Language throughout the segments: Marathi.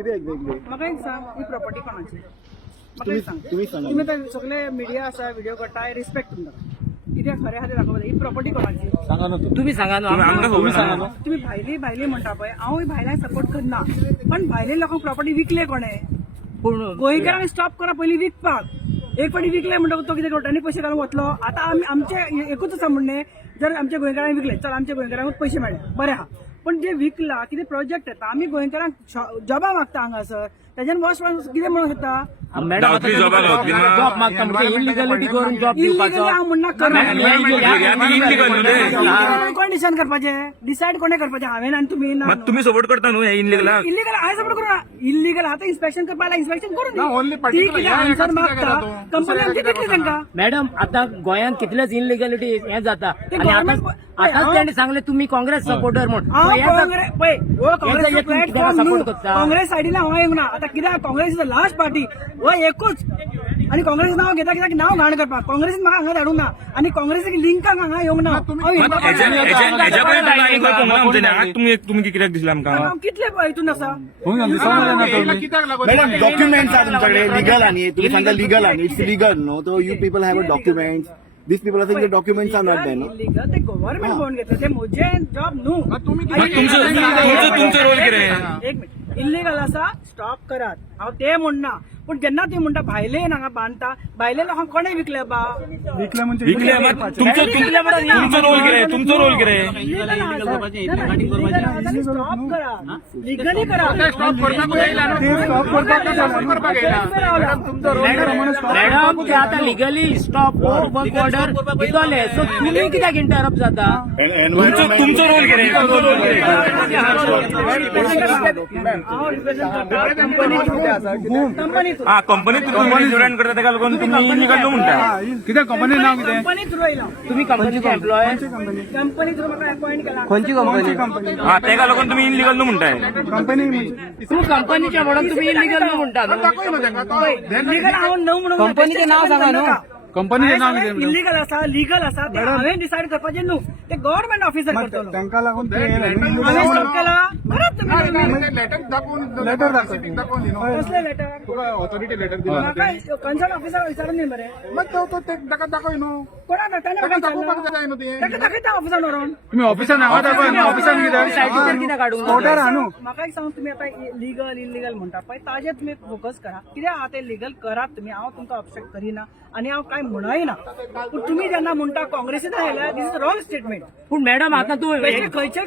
म्हाका एक सांग, ही प्रॉपर्टी कोणाची? म्हाका एक सांग, तुम्ही सांगा. तुम्ही तर सगळे मिडिया आसा, व्हिडिओ करता, रिस्पेक्ट तुमकां. कित्याक खरे खातीर दाखोवता, ही प्रॉपर्टी कोणाची? सांगा ना तुम्ही सांगा ना तुम्ही सांगा ना. तुम्ही भायली म्हणटा पळय, हांवूय भायल्यांक सपोर्ट करना, पण भायले लोकांक प्रॉपर्टी विकले कोणे? पूर्ण गोंयकारांक स्टॉप करा पयलीं विकपाक. एक फावटी विकले म्हणटकूच तो कितें कोर्टांनी पयशे घालूंक वतलो? आतां आमचे एकूच आसा म्हणणे, जर आमच्या गोंयकारांक विकले, चल आमच्या गोंयकारांक पयशे मेळ्ळे, बरें आहा. पण जे विकला, कितें प्रोजेक्ट येता, आमी गोंयकारांक जॉबा मागता हांगासर, त्याच्यान वॉश कितें म्हणून येता? जॉब मागता म्हणजे इलिगॅलिटी करून जॉब दिवपाचो. हांव म्हणना कोण डिसायड करपाचे? डिसायड कोणे करपाचे? हांवें आनी तुमी ना. तुम्ही सपोर्ट करता न्हू इनलिगल इल्लीगल हांवें सपोर्ट करूना. इल्लीगल आतां इन्स्पेक्शन करपाक इन्स्पेक्शन only करून particular ह्या आन्सर एकाच मागता, केला तो. कंपनी आमची दितली तांकां. मॅडम आता गोंयांत कितलेच इनलिगॅलिटी हे जाता ते आणि government- आताच त्यांनी सांगले तुम्ही काँग्रेस सपोर्टर म्हणून हांव याचा- काँग्रेस पळय, हो काँग्रेसचो याचा एक प्लॅटफॉर्म support न्हू. करता. काँग्रेस सायडीन हांव येवंक ना. आतां कित्याक Congress is the last party, हो एकूच. आनी काँग्रेस नांव घेता कित्याक नांव घाण करपाक. काँग्रेसीन म्हाका हांगा धाडूंक ना आनी काँग्रेसीक लिंकाक हांगा येवंक ना. तुम्ही कित्याक दिसला आमकां हांव कितले हितून आसा? मॅडम डॉक्युमेंट्स आहे तुमच्याकडे लिगल आणि तुम्ही सांगा लिगल आणि इट्स लिगल नो तो you people have a documents this people are saying documents are not there no Illegal ते गव्हर्नमेंट बोन घेतले, ते म्हजे जॉब न्हू. तुमचं रोल कितें? एक मिनिट, इल्लीगल आसा स्टॉप करात, हांव ते म्हणना. पण जेन्ना ती म्हणटा भायले हांगा बांदता, भायले लोकांक कोणे विकले बा? विकलं म्हणजे विकले तुमचं रोल कितें? तुमचं रोल कितें? स्टॉप करा, लिगली करा. मॅडम ते आता लिगली स्टॉप वर्क ऑर्डर दितले सो तुम्ही कित्याक इंटरप्ट जाता? तुमचं रोल कितें? कंपनी हा कंपनी तुम्ही जॉईन करता तेका लागून तुम्ही इनलिगल न्हू म्हणटा. किती कंपनी नाव किती कंपनी थ्रू येयला. तुम्ही कंपनीचे एम्प्लॉय कंपनी थ्रू म्हाका अपॉइंट केला. कोणची कंपनी? हा तेका लागून तुम्ही इनलिगल न्हू म्हणताय. तुम्ही कंपनीच्या म्हणून तुम्ही इलिगल म्हणता इल्लीगल हांव न्हू म्हणून कंपनीचें नाव सांगा न्हू. कंपनीचं नाव इल्लीगल आसा, लीगल आसा, ते हांवें डिसायड करपाचें न्हू. ते गव्हर्नमेंट ऑफिसर करतलो. त्यांना लागून हांवें स्टॉप केला. परत तुम्ही लेटर दाखव कसले लेटर? ऑथॉरिटी लेटर म्हाका कन्सर्न ऑफिसर विचारून दी मरे. मग तो ताका दाखव न्हू कोणाक ताका दाखयता ऑफिसान व्हरून. तुम्ही ऑफिसर नावा दाखव ऑफिसर कित्याक काडूंक ना? म्हाका एक सांग, तुम्ही आता लिगल इल्लीगल म्हणटा पळय, ताजेर तुम्ही फोकस करा. कित्याक आहा ते लिगल करात तुम्ही. हांव तुमकां ऑब्जेक्ट करिना आनी हांव काय म्हणयना. पूण तुम्ही जेन्ना म्हणटा काँग्रेसीन आयल्या, दिस इज रॉंग स्टेटमेंट. पूण मॅडम आता तू खंयचे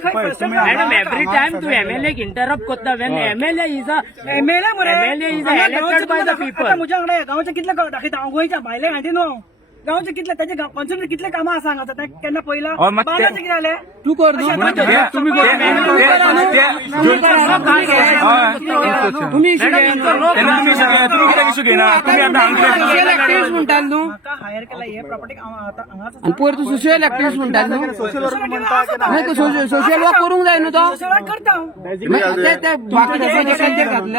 मॅडम एव्हरी टाइम तू एमएलए इंटरप्ट करता Wien MLA is a MLA मरे. MLA is elected by the people. म्हज्या वांगडा गांवचे कितले दाखयता हांव गोंयच्या भायले घाटी न्हू. गांवचे कितले त्याचे कॉन्स्टिट्युशन कितले कामां आसा हांगा ते केन्ना पयला? बांदाचे कितें जालें? तू कर तुम्ही इशू घेना. तुम्ही म्हणटा न्हू म्हाका हायर केला हे प्रॉपर्टी हांगाच आणि पयर तू सोशल एक्टिव्हिस्ट म्हणटा न्हू. सोशल वर्क करूंक जाय न्हू तो. करता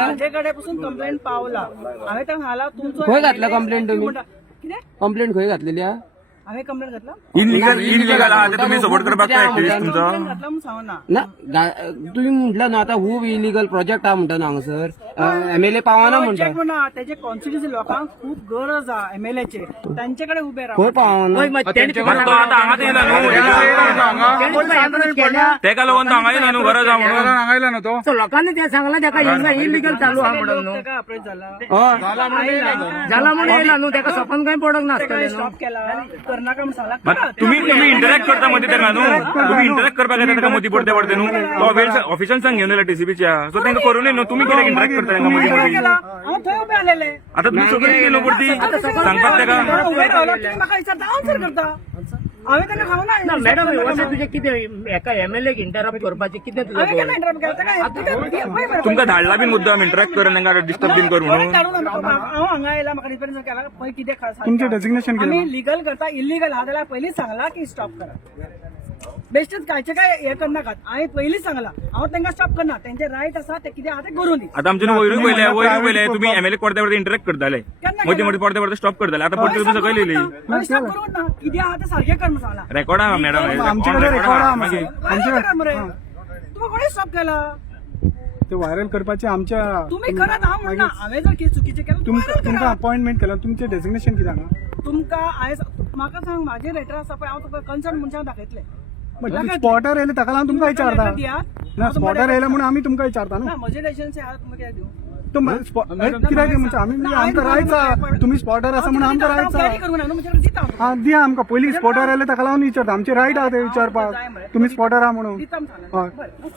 माझे कडे पासून कंप्लेंट पावला. हांवें तांकां घाला तुमचो खंय घातला complaint तुम्ही? कितें? कंप्लेंट खंय घातलेली हा? हांवें कंप्लेंट घातला. इनलिगल आहा ते तुम्ही सपोर्ट करपाक ऍक्टिव्हिस्ट तुमचो. कंप्लेंट घातला म्हणून सांगना. ना तुम्ही म्हटलं ना आता खूप इलिगल प्रोजेक्ट हा म्हणटा ना हांगासर एमएलए पावना म्हणटा. प्रोजेक्ट म्हणा त्याचे कॉन्स्टिट्युन्सी लोकांक खूप गरज आहा एमएलए चे. त्यांचे कडेन उभे राहा. खंय पावना? तो आता हांगा येयला न्हू. तेका लागून तो हांगा येयला न्हू गरज आहा म्हणून. सांगायला ना तो So लोकांनी ते सांगला त्याका इलिगल चालू हा म्हणून न्हू. तेका अप्रोच झाला. झाला म्हणून येयला न्हू त्याका सपन काही पडक नासतले न्हू. स्टॉप केला करनाका म्हणून सांगला. तुम्ही इंटरॅक्ट करता मध्ये तेका न्हू. तुम्ही इंटरॅक्ट करपाक येता तेका मदीं पडते पडते न्हू. ऑफिशियल्सांक घेवन येयला टीसीपीच्या. सो तांकां करूं नये न्हू. तुम्ही कित्याक इंटरॅक्ट करता तांकां मदीं काय मदीं? केला? हांव थंय उभे आलेले. आता तुम्ही सगळी केली न्हू परती सांगपाक तेका. उभे रावलो तुम्ही म्हाका विचारता आन्सर करता. हांवें तांकां खावना. मॅडम वर्षा तुझे कितें एका एमएलए इंटरप्ट करपाचे कितें तुझं हांवें goal? केन्ना इंटरप्ट केला? ताका तुमकां धाडला बीन मुद्दाम इंटरॅक्ट कर तांकां डिस्टर्ब बीन करूं म्हणून. हांव हांगा येयला म्हाका रिप्रेझेंट केला पळय कितें तुमचें डेजिग्नेशन आमी लिगल करता इल्लीगल आहा जाल्यार पयलींच सांगला की स्टॉप करा. बेश्टेच कांयचे काय हे करनाकात. हांवें पयलींच सांगला हांव तांकां स्टॉप करना. तेंचे रायट आसा ते कितें आहा ते करूं दी. आता आमचे वयरूय पयले तुम्ही एमएलए पडते पडते इंटरॅक्ट करताले मदीं मदीं पडते पडते स्टॉप करताले. आता पडते तुमी सकयल येयली. स्टॉप करूं ना. कितें आहा ते सारकें कर म्हणून सांगला. रेकॉर्ड आहा मॅडम. काय करा मरे? तुम्ही कोणी स्टॉप केला? ते व्हायरल करपाचे आमच्या तुम्ही करात हांव म्हणना हांवें जर कितें चुकीचें केलें तुमी viral तुमकां करा. अपॉइंटमेंट केला तुमचे डेझिग्नेशन कितें हांगा तुमकां म्हाका सांग म्हाजे लेटर आसा पळय हांव तुका कन्सर्न मनशाक दाखयतलें स्पॉटर येयले ताका लागून तुमकां विचारता letter दियात. ना स्पॉटर येयले म्हणून आमी तुमकां विचारता ना न्हू म्हजे लायसन्स आहा तुमकां कित्याक दिवं कित्याक म्हणजे आमी आमकां रायट्स आहा तुमी स्पॉटर आसा म्हणून आमकां रायट्स कॅरी आहा करूंक ना न्हू म्हणजे दिता हांव तुका. हा दिया आमकां पयलीं स्पॉटर येयले ताका लागून विचारता आमचे रायट आहा ते विचारपाक तुमी स्पॉटर आहा म्हणून दिता म्हणून हय बरें